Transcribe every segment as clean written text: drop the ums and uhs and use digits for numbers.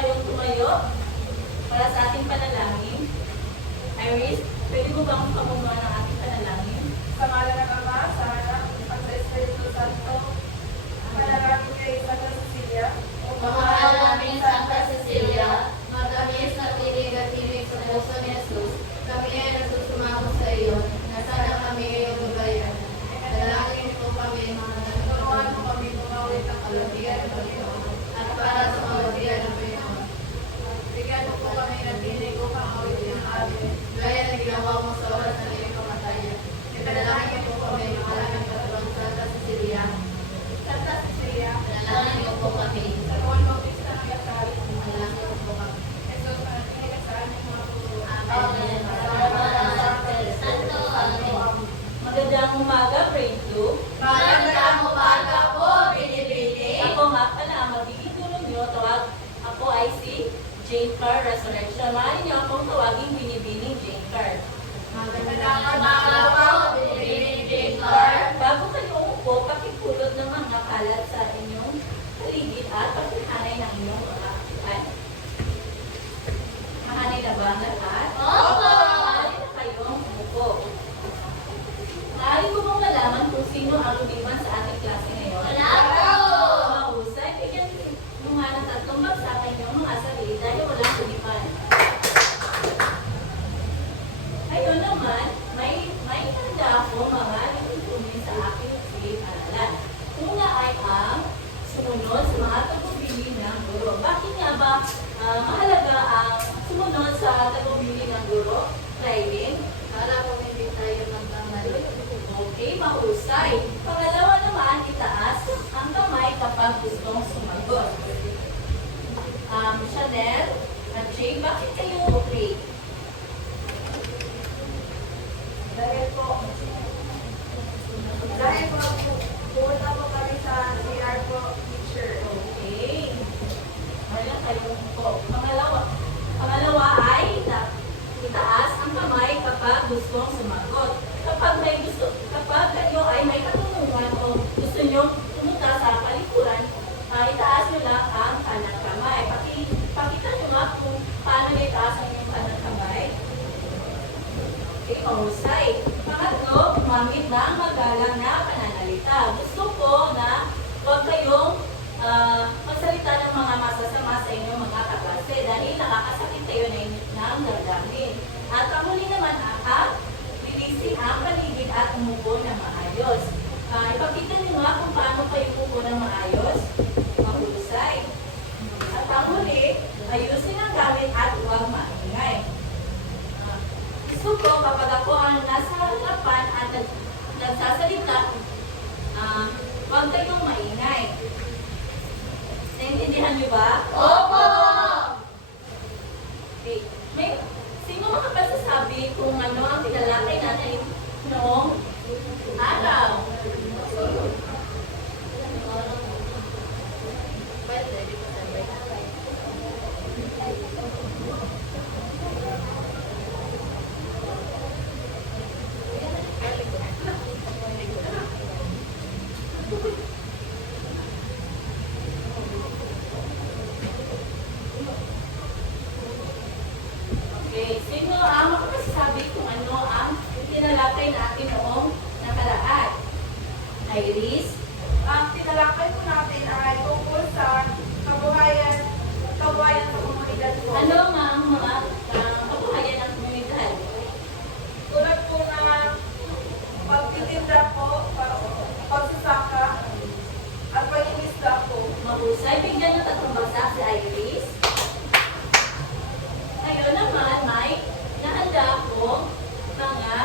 kayong tumayo para sa ating panalangin. Iris, pwede mo ba akong pamunuan ng ating panalangin? Sa ngalan ng Ama, sa Anak, at sa Espiritu Santo, panalangin kay Santa Cecilia, o Mahal namin Santa Cecilia, matamis na tinig at tinig sa puso ni Jesus, kami ay nagsusumamo sa iyo, na sana kami iyong gabayan. Dalangin po kami, mga tulungan mo kami gumawit ng kalutigan ng Panginoon. at para sa kalutigan ng Panginoon. Bigyan mo po kami ng tinig upang awitin ang amin. Gaya na ginawa mo sa oras ng iyong kamatayan. Dalangin po kami, mahal namin Patron Santa Cecilia. Santa Cecilia, Dalangin mo po kami. sa Roman Bautista ng Yasari, Dalangin mo po kami. Jesus, manatinig ka sa aming mga puso. Amen. Salamat sa Santo. Amen. Magandang umaga, grade 2. Magandang umaga po, Pinipili. Ako nga pala, ang magiging tulong nyo, ako ay si Jane Carr Resurrection. Maaari niyo akong tawaging Binibining Jane Carr. Magandang umaga po, Pinipili. Bago kayo umupo, pakipulot ng mga kalat sa inyong paligid at pagkahanay ng inyong mga kapitan. Mahanay na ba ang lahat? Opo! Maaari na kayong umupo. Maaari ko bang malaman kung sino ang lumiban sa ating klase ngayon? Wala po! Mahusay, bigyan mo nga ng tatlong bagsakan yung mga sarili dahil walang lumiban. Ngayon naman, may handa ako mga nagtutulong sa aking pinag-aralan. Una ay ang sumunod sa mga tagumpili ng guro. Bakit nga ba mahalaga ang sumunod sa tagumpili ng guro? Driving? Para po hindi tayo magkamali. Okay, mahusay. Pangalawa naman, itaas ang kamay kapag gustong sumagot. Chanel at Jay, bakit kayo okay? Dahil po, pumunta po kami sa CR po, teacher. Okay. Wala kayo po. Pangalawa ay itaas ang kamay kapag gustong sumagot. Kapag kayo ay may katanungan o gusto nyo pumunta sa palikuran, itaas nyo lang ang kanang kamay. Pakita nyo nga kung paano nyo itaas ang inyong kanang kamay. Okay, mahusay. Pangatlo, gumamit ng magalang na pananalita. Gusto ko na huwag kayong magsalita ng mga masasama sa inyong mga kaklase dahil nakakasakit kayo ng damdamin. At panghuli naman linisin ang paligid at umupo ng maayos. Ipakita nyo nga kung paano kayo umupo ng maayos. Mahusay. At panghuli, ayusin ang gamit at huwag maingay. Gusto ko kapag ako ang nasa harapan at nagsasalita, huwag kayong maingay. Naintindihan niyo ba? Opo! Okay. Sino makapagsasabi kung ano ang tinalakay natin noong araw? Okay, sino ang makapagsasabi kung ano ang tinalakay natin noong nakaraan? Iris? Ang tinalakay po natin ay tungkol sa kabuhayan sa komunidad po. Ano nga ang mga kabuhayan ng komunidad? Tulad po na pagtitinda po, pagsasaka, at pag-inisda po. Mahusay, bigyan ng tatlong bagsak si Iris. Ngayon naman, may nahanda ako mga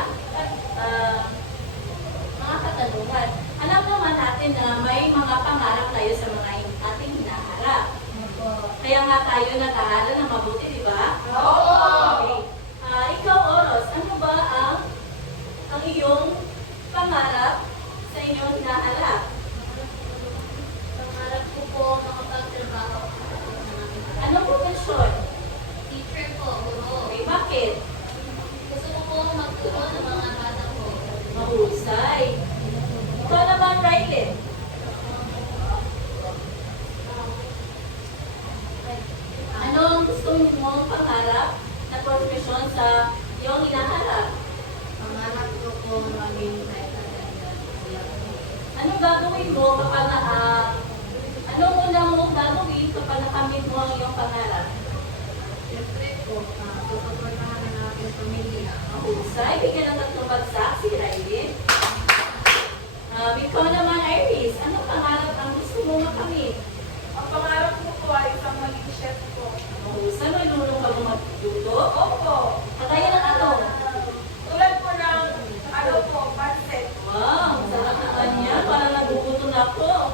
katanungan. Alam naman natin na may mga pangarap tayo sa mga ating hinaharap. Kaya nga tayo nag-aaral ng mabuti, di ba? Okay. Ikaw, Oros, ano ba ang iyong pangarap sa inyong hinaharap? Pangarap ko po makapagtrabaho. Anong profesyon? Teacher po, guro. Okay, bakit? Gusto ko po magturo ng mga bata po. Mahusay. Ikaw naman, Rylin. Ano gagawin mo kapag anong una mo gagawin kapag nakamit mo ang iyong pangarap? Siyempre po, susuportahan ng aking pamilya. Mahusay, bigyan ng tatlong bagsak si Rylin. Ikaw naman, Iris, anong pangarap ang gusto mo makamit? Ang pangarap ko po ay isang maging chef po. Mahusay, malulong ka mo magluto? Opo. Kagaya ng ano? Tulad po ng, ano po, pancit. Wow, sarap na kanya. Parang nagugutom na ako.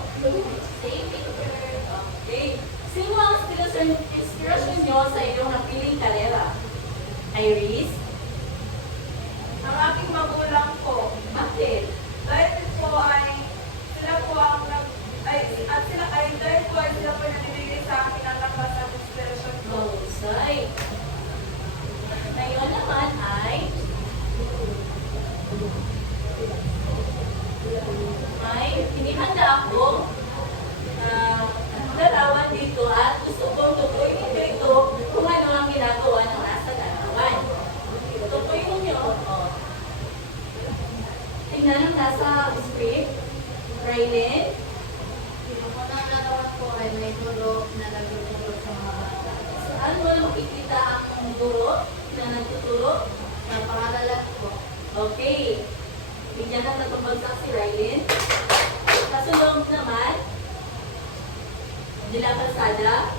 Okay. Sino ang inspirasyon nyo sa iyong napiling karera? Iris? Ang aking magulang po. Bakit? Dahil po ay, sila po ang dahil po ay sila po nagbibigay sa akin ng lakas at inspirasyon po. Mahusay. Ngayon naman ay hinihanda ako larawan dito at gusto kong tutuin ninyo ito kung ano ang ginagawa ng nasa larawan. Tutuin ninyo. Oh. Tingnan ang nasa script. Rylin. Ang unang larawan po ay may guro na nagtuturo sa mga bata. Saan mo na makikita ang guro na nagtuturo? Sa pangalalat po, Okay. Bigyan ng tatlong bagsak si Rylin. Kasunod naman, Dila Calzada.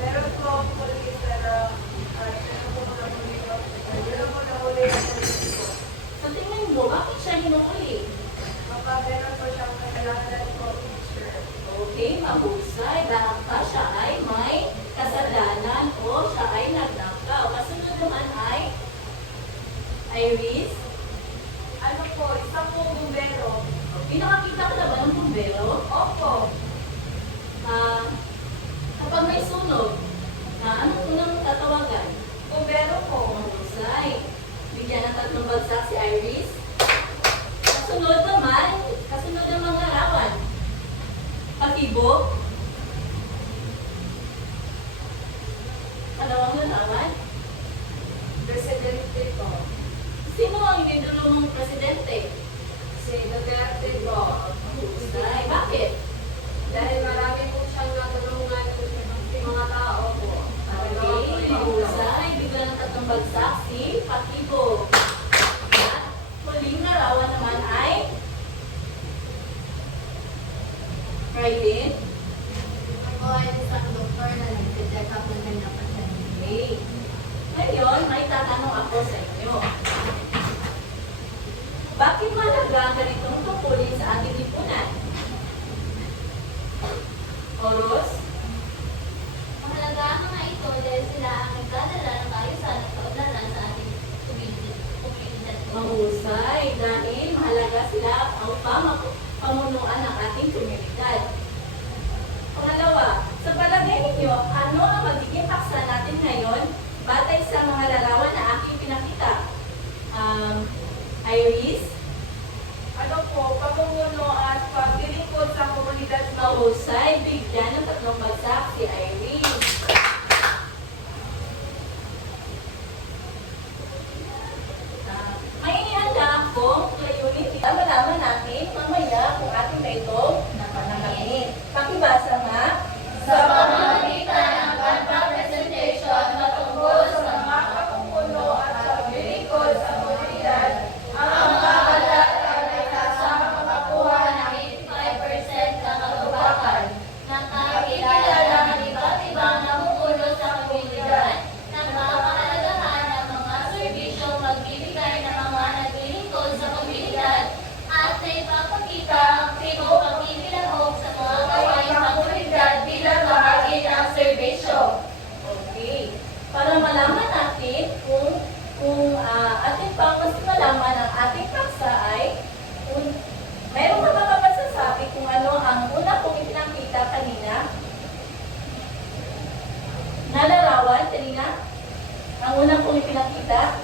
Meron po ang police pero meron po na huli ko. Meron po na huli ang police ko. Sa tingin mo, bakit siya hinuhuli? Kapag meron po siyang kasalanan po, teacher. Okay, mahusay. Baka siya ay may kasalanan o siya ay nagnakaw. Kasunod naman ay Iris. Ano po, isang po bumbero. Pinakakita ka na ba ng bumbero? Opo. Kapag may sunog, anong unang tatawagan? Bumbero po. Mahusay. Bigyan ng tatlong bagsak si Iris. Kasunod ng mga larawan. Pakibo. Kalawang larawan. Presidente po. Sino ang idolo mong presidente? Si Duterte po. Mahusay. Bakit? Dahil marami po siyang natulungan ng mga tao po. Okay, mahusay. Bigyan ng tatlong bagsak si Pakibo. At huling larawan naman ay Rylin. ako ay isang doktor na nag-check up ng kanyang pasyente. Okay. Ngayon, may tatanong ako sa inyo. Bakit mahalaga ang ganitong tungkulin sa ating lipunan? Oros? Mahalaga ang mga ito dahil sila ang nagdadala ng kaayusan at kaunlaran sa ating komunidad. Mahusay dahil mahalaga sila ang pamunuan ng ating komunidad. Pangalawa, sa palagay ninyo, ano ang magiging paksa natin ngayon batay sa mga larawan na aking pinakita? Iris? Ano po, pamumuno at paglilingkod sa komunidad mo. Mahusay, bigyan ng tatlong bagsak si Iris. May inihanda akong layunin. Malaman natin mamaya kung ating ba ito napanangamit. Pakibasa nga. Sa pamamagitan ng kanta presentation matungkol sa Mga pamumuno at paglilingkod sa komunidad. ang mga kalat ay nagkasama makakuha ng 85% ng katupakan ng nakikilala ng iba't ibang namumuno sa komunidad ng mga kahalagahan ng mga serbisyong magbibigay ng mga naglilingkod sa komunidad at na ipapakita ang pitong pagkikilahok sa mga gawain ng komunidad bilang bahagi ng serbisyo. Okay. Para malaman natin kung ating pang mas malaman ang ating paksa ay mayroon ka ba mapasasabi kung ano ang una kong ipinakita kanina? Nalarawan kanina? Ang una kong ipinakita?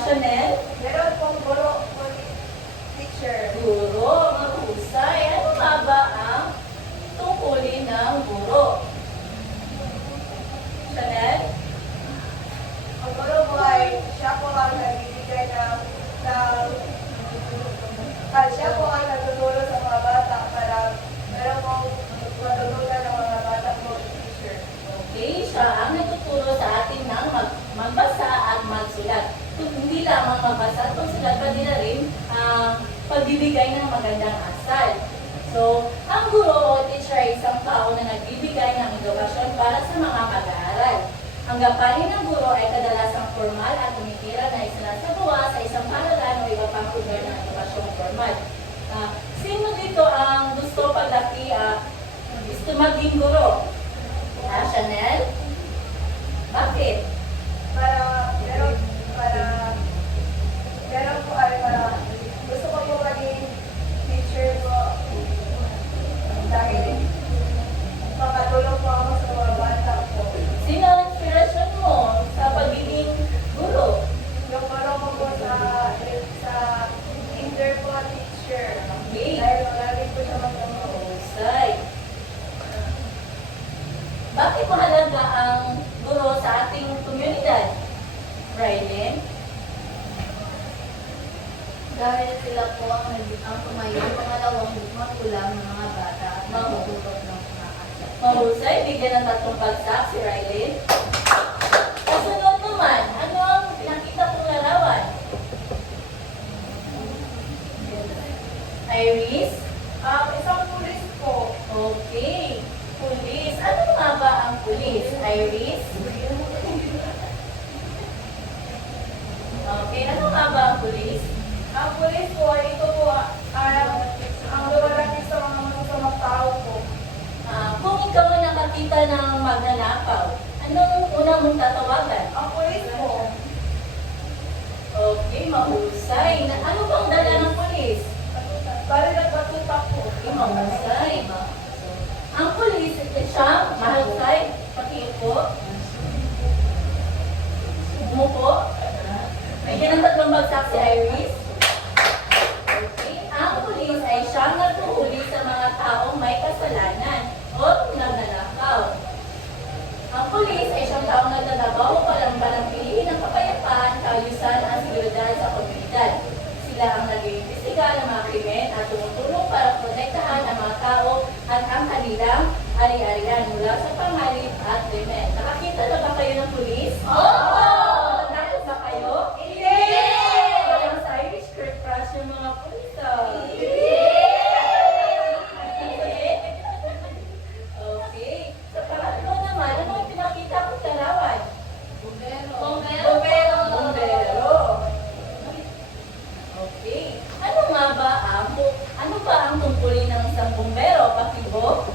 Chanel? Meron pong guro po teacher. Guro, mahusay. Ano nga ba ang tungkulin ng guro? Chanel? Ang guro po ay siya po ang nagbibigay siya po ay nagtuturo sa mga bata para mabasa at pagsulat, pwede na rin pagbibigay ng magandang asal. So, ang guro o teacher ay isang tao na nagbibigay ng edukasyon para sa mga mag-aaral. Ang gapain ng guro ay kadalasang formal at tumitira na isinasagawa sa isang paaralan o iba pang lugar ng edukasyong formal. Sino dito ang gusto paglaki, gusto maging guro? Chanel? Bakit? Gusto ko po maging teacher po. Dahil makatulong po ako sa mga bata po. Sino ang inspirasyon mo sa pagiging guro? Yung parang ko po sa kinder po teacher. Okay. Dahil lagi po siya magtulong. Husay. Bakit mahalaga ang guro sa ating komunidad? Rylin? Dahil sila po ang tumayo, pangalawang magulang ng mga bata at magtuturo ng mga asal. Mahusay, bigyan ng 3 bagsak si Rylin. Kasunod naman, ano ang pinakita kong larawan? Iris? Isang pulis po. Okay. Pulis. Ano nga ba ang pulis? Iris? Okay, ano nga ba ang pulis? Ang pulis po, ito po ang lumalaki sa mga masasamang tao po. Kung ikaw ay nakakita ng magnanakaw, anong una mong tatawagan? Ang pulis po, Okay, mahusay. Ano bang dala ng pulis? bali nagbatutak po. Okay, mahusay. Ang pulis, siya, mahusay, pakiupo. Umupo. Bigyan ng 3 bagsak si Iris. Okay, ang pulis ay siyang naghuhuli sa mga taong may kasalanan o nagnanakaw. Ang pulis ay siyang taong nagtatrabaho para panatilihin ang kapayapaan, kaayusan at seguridad sa komunidad. Sila ang nag-iimbestiga ng mga krimen at tumutulong para protektahan ang mga tao at ang kanilang ari-arian mula sa pangalip at krimen. Nakakita na ba kayo ng pulis? Oo! Natakot ba kayo? Hindi! Parang sa Irish Kurt crush yung mga pulis. Okay. Sa pangatlo naman, ano yung pinakita kong larawan? Bombero. Okay. Ano ba ang tungkulin ng isang bombero? Pakibo?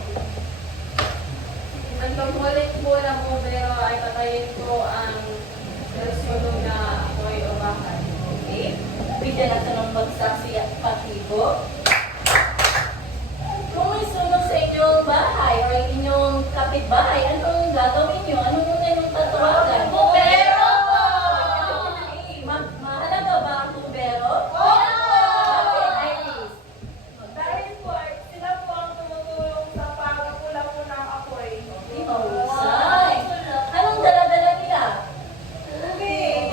Ang tungkulin po ng bombero ay patayin po ang nagsulong na apoy o bakal. Okay. Bigyan natin ng bagsak si Pakibo. Kung may sunog sa inyong bahay o inyong kapitbahay, anong gagawin nyo? Anong muna yung tatawagan? Bombero! Okay. Mahalaga ba ang bombero? Oo! Bakit, Iris? Dahil po, sila po ang tumutulong sa pagkakula po ng apoy. Okay, mahusay. Anong dala-dala nila? Tubig!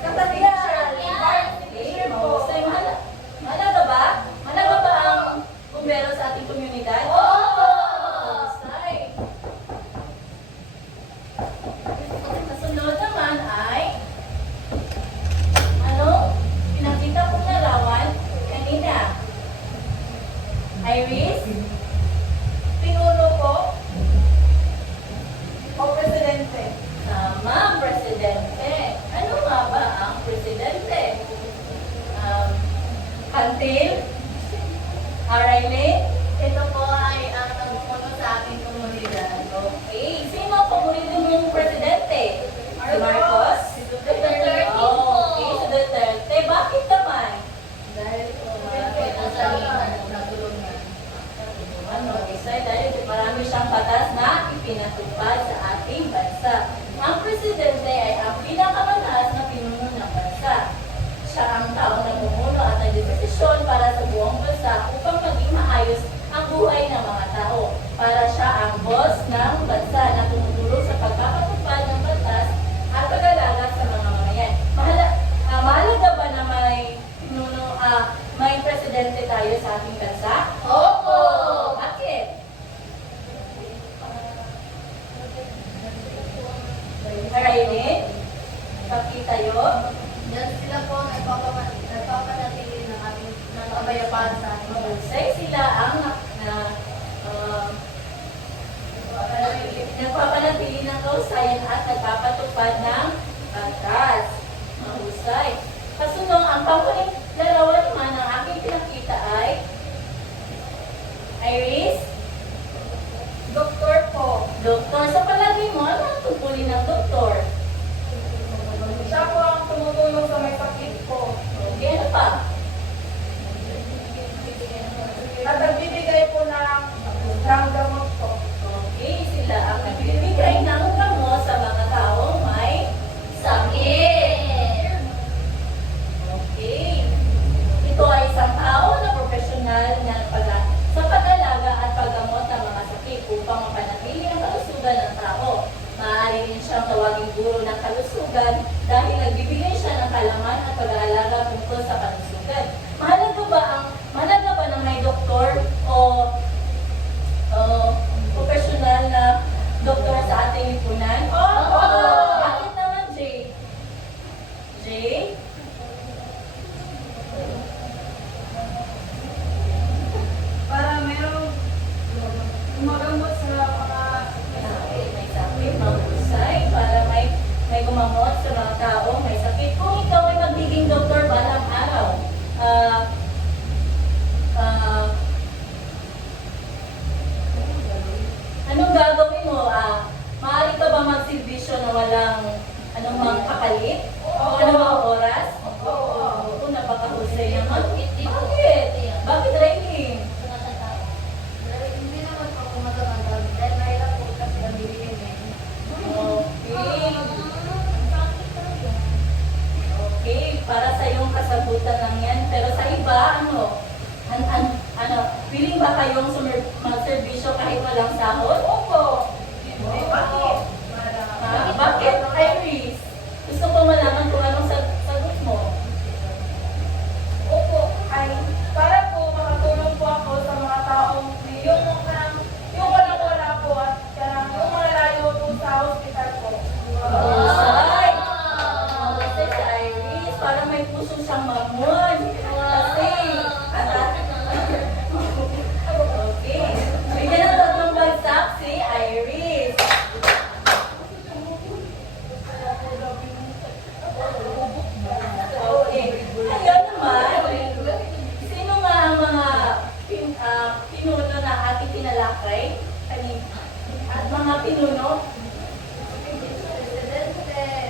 Kapatiyan! Okay, mahusay. Mahalaga ba? Mahalaga ba ang bombero sa ating komunidad? Mahusay. Kasunod naman ay ano? Pinakita kong larawan kanina. Iris? Pinuno po o presidente. Tama, presidente. Ano nga ba ang presidente? Kantil? Arayle? Ito po ay ang namumuno sa ating komunidad. Okay. Sino ang paborito mong presidente? Si Marcos? Si Duterte. Oh, okay, si Duterte. Bakit naman? Dahil po marami ang salihan na tulungan. Ano, isa dahil marami siyang batas na ipinatupad sa ating bansa. Ang presidente ay ang pinakamataas na pinuno ng bansa. Siya ang taong namumuno at nagdesisyon para sa buong bansa upang maging maayos ang buhay ng mga tao. Para siya ang boss ng bansa na tumutulong sa pagpapatupad ng batas at pag-alaga sa mga mamayan. Mahalaga ba na may presidente tayo sa ating bansa? Opo! Bakit? Arayle? pagpapatupad ng batas. Mahusay. Kasunod, ang panghuling larawan naman ng aking pinakita ay Iris? Doktor po. Doktor. Sa palagay mo, ano ang tungkulin ng doktor? Siya po ang tumutulong sa may sakit po. Okay, ano pa? At nagbibigay po ng gamot po. Okay, sila ang nagbibigay ng gamot sa mga taong may sakit. Okay. Ito ay isang tao na profesional sa pag-alaga at paggamot ng mga sakit upang mapanatili ang kalusugan ng tao. Maaari rin siyang tawaging guro ng kalusugan dahil nagbibigay siya ng kalaman at pag-aalaga tungkol sa kalusugan. Mahalaga ba na may doktor o profesional na doktor sa ating lipunan? Oo! Bakit naman, Jay? Jay? Para merong gumagamot sa mga May sakit, mahusay, para may gumamot sa mga tao, may sakit. Kung ikaw ay magiging doktor balang araw, anong gagawin mo? Maaari ka ba magsilbisyo na walang anumang kapalit? O anumang oras? Oo, napakahusay naman. Bakit? Bakit Raylene? Hindi naman po ako magagandang dahil mahirap po kasi ang bibigyan niya. Okay. Okay, para sa iyong kasagutan lang yan. Pero sa iba, feeling ba kayong mag-servisyo kahit walang sahod? Opo. Bakit? Bakit, Iris? Gusto ko malaman kung anong sagot mo. Opo. Ay, para po makatulong po ako sa mga taong yung wala po at yung malalayo po sa hospital po. Mahusay! Mahusay si Iris. Para may puso siyang mamon. Kasi, okay. Bigyan ng tatlong bagsak si Iris. Okay. Ngayon naman, sino nga ang mga pinuno na ating tinalakay? At mga pinuno?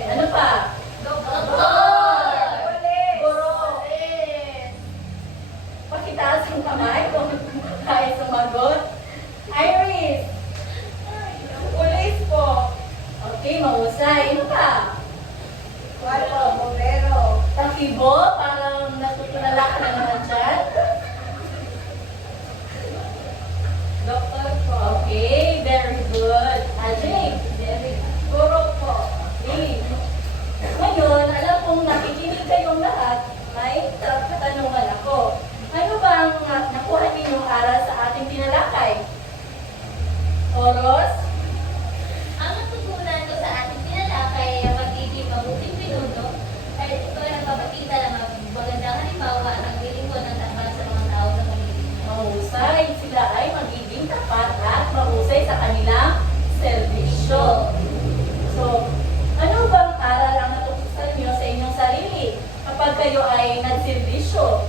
Ano pa? Guro. Pakitaas ang kamay kung kaya sumagot. Iris. Pulis po. Okay, mahusay. Ano pa? Walo, bombero. Takibo, parang natutulala ka na naman dyan. Doktor po. Okay, very good. Ajay. Guro po. Okay. Ngayon, alam kong nakikinig kayong lahat, may katanungan ako. Ano ba ang nakuha ninyong aral sa ating tinalakay? Oros? Ang natutunan ko sa ating tinalakay ay ang magiging mabuting pinuno dahil ito ay nagpapakita ng magandang halimbawa ng lilingkod ng tapat sa mga tao sa paligid niya. Mahusay. Sila ay magiging tapat at mahusay sa kanilang serbisyo. So, ano bang aral ang natutunan niyo sa inyong sarili kapag kayo ay nagserbisyo?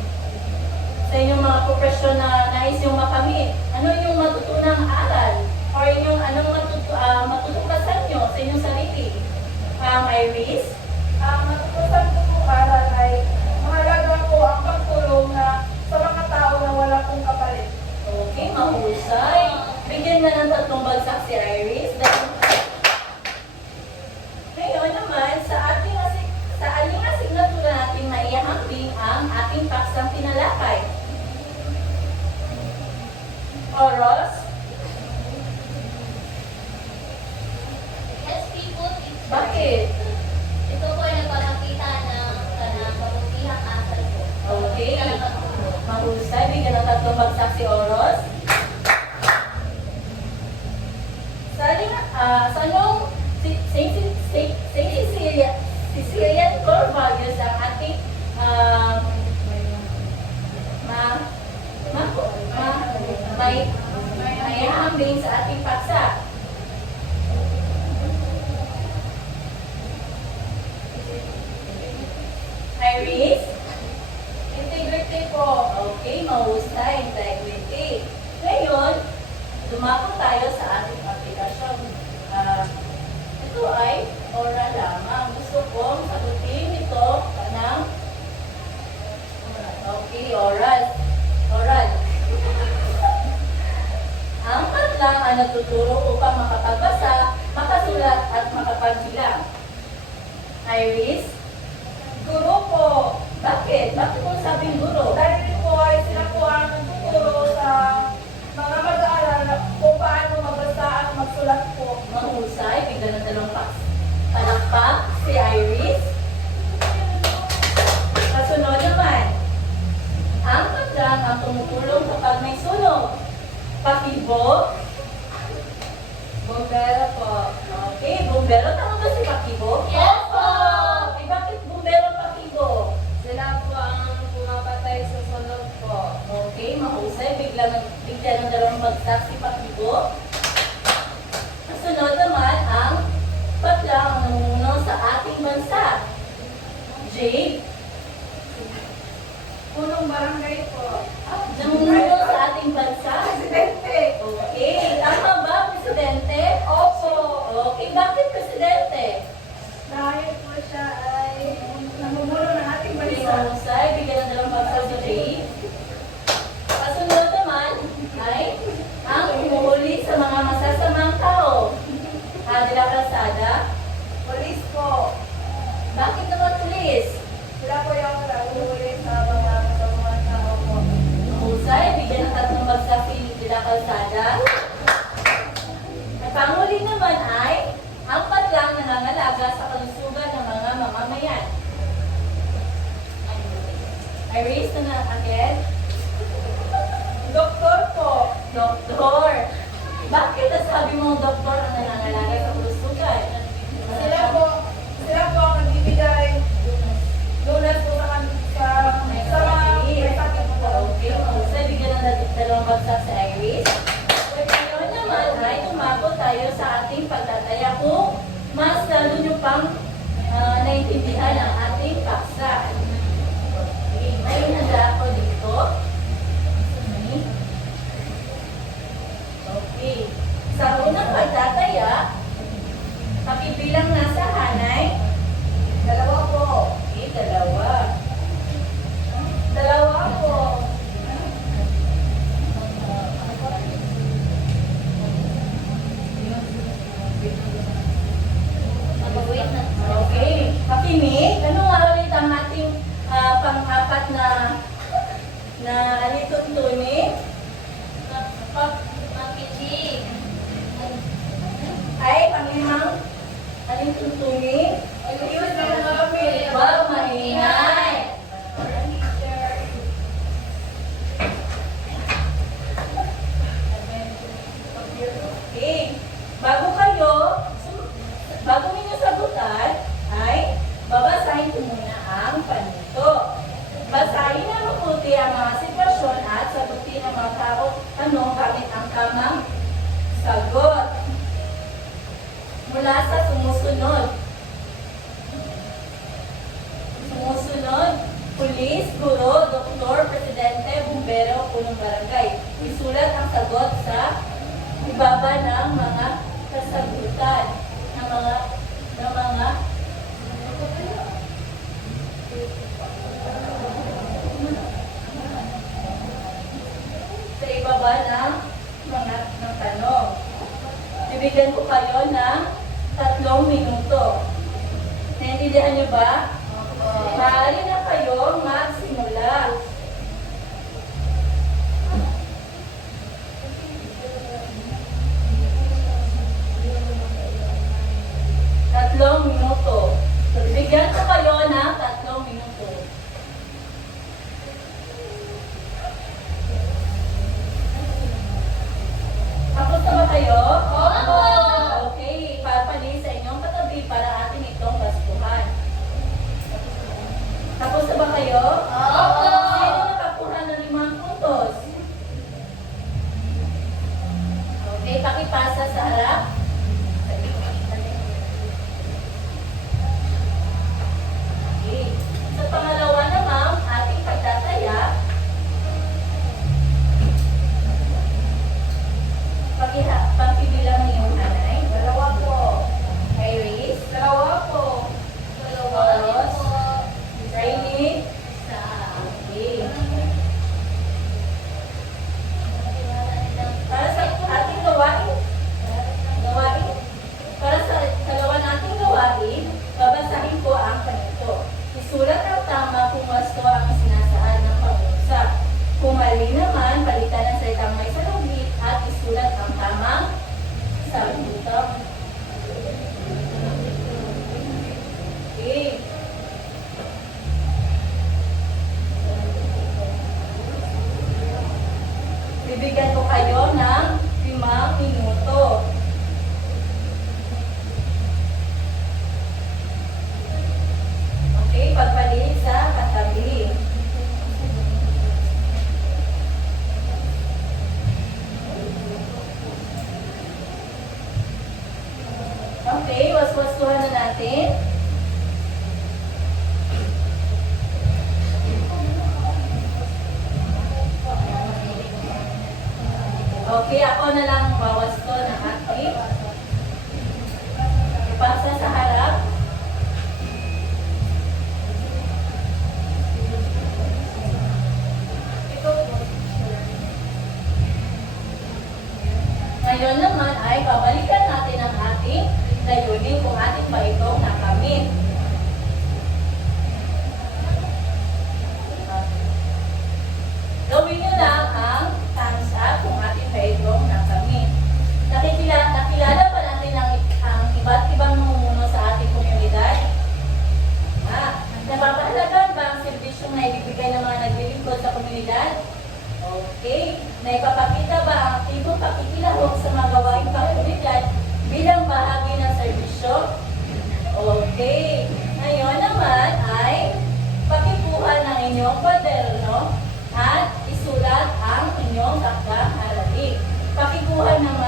Sa inyong mga profesyon na nais yung makamit, ano yung matutunang aral? Or inyong anong matutuklasan nyo sa inyong sarili? Iris? Matutusan ko po aral ay mahalaga po ang pagtulong sa mga tao na wala pong kapalit. Okay, mahusay. Bigyan na ng tatlong bagsak si Iris. Ngayon naman, sa aling asignatura natin maihahambing ang ating paksang tinalakay. Oros? Yes, people, Bakit? ito po ay nagpapakita ng kabutihang asal po. Okay. Ng pagtulong. Mahusay. Bigyan ng tatlong bagsak si Oros. Sa anong Sicilian core values ang ating may hambing sa ating paksa. Iris? Integrity po. Okay, mahusay, integrity. Ngayon, dumako tayo sa ating aplikasyon. Ito ay oral lamang. Gusto kong sagutin ito ng okay, oral. Oral. Ang patlang ay nagtuturo upang makapagbasa, makasulat at makapagbilang. Iris? Guro po. Bakit? Bakit mo sabing guro? Dahil po ay sila po ang tuturo sa mga mag-aaral kung paano magbasa at magsulat po. Mahusay, bigla ng dalawang palakpak si Iris. Kasunod naman, ang patlang ang tumutulong kapag may sunog. Pakibo. Bombero po. Okay, bumbero. Tama ba si Pakibo? Yes po! Eh, bakit bumbero Pakibo? Sila po ang pumapatay sa sunog po. Okay, mahusay. Bigla ng dalawang bagsak si Pakibo. Kasunod naman, ang patlang ang namumuno sa ating bansa. Jade. Punong barangay po. Namumuno sa ating bansa. Presidente. Okay, tama ba, Presidente? Opo. Okay, bakit Presidente? Dahil po siya ay namumuno ng ating Okay, bansa. mahusay. Bigyan ng dalawang bagsak si Jade. Kasunod naman ay ang humuhuli sa mga masasamang tao. Adela Calzada. Police po. Bakit naman pulis? Sila po yung naguhuli sa mga tao po. Mahusay. Bigyan ng tatlong bagsak si Adela Calzada. At panghuli naman ay ang patlang nangangalaga sa kalusugan ng mga mamamayan. Iris, na again? Doktor po. Doktor. Bakit nasabi mo doktor ang nangangalaga sa kalusugan? Sila po ang nagbibigay lunas po sa mga may sakit po. Okay, mahusay. Bigyan ng dalawang bagsak sa Iris. Ngayon naman ay tumako tayo sa ating pagtataya kung mas lalo nyo pang naintindihan ang ating paksa. Okay, may nanda ako dito. Okay. Sa unang pagtataya, pakibilang nasa hanay. Dalawa po. Okay, dalawa. Dalawa po. Okay. Pakinig, ano nga ulit ang ating pang-apat na alituntunin? Makinig. Ay, panglimang alituntunin? Ayun lang namin. Huwag maingay. Okay. Bago ninyo sagutan, ay babasahin ko muna ang panito. Basahin na mabuti ang mga sitwasyon at sagutin ang mga tanong gamit ang tamang sagot. Mula sa sumusunod. Pulis, guro, doktor, presidente, bumbero, punong barangay. Isulat ang sagot sa ibaba ng mga kasagutan. Ng mga sa ibaba ng tanong. Bibigyan ko kayo ng 3 minuto. Naintindihan niyo ba? Maaari na kayo magsimula. Tatlong minuto. So, bigyan ko kayo ng 3 minuto. Tapos na ba kayo? Opo. Okay, papali sa inyong katabi para atin itong baskuhan. Tapos na ba kayo? Opo. Sino nakakuha ng 5 puntos? Okay, pakipasa sa harap. Okay. Sa pangalawa pwestuhan na natin. Okay, ako na lang wawasto ng ating ipasa sa harap. Ito po. Ngayon naman ay babalikan natin ang ating layunin kung atin ba itong nakamit. Gawin nyo lang ang thumbs up kung atin ba itong nakamit. Nakilala ba natin ang iba't ibang namumuno sa ating komunidad? Napapahalagan ba ang serbisyong na ibibigay ng mga naglilingkod sa komunidad? Okay. Naipapakita ba ang aktibong pakikilahok sa mga gawaing pangkomunidad bilang bahagi ng serbisyo? Okay. Ngayon naman ay pakikuha ng inyong kwaderno at isulat ang inyong takdang aralin. Pakikuha naman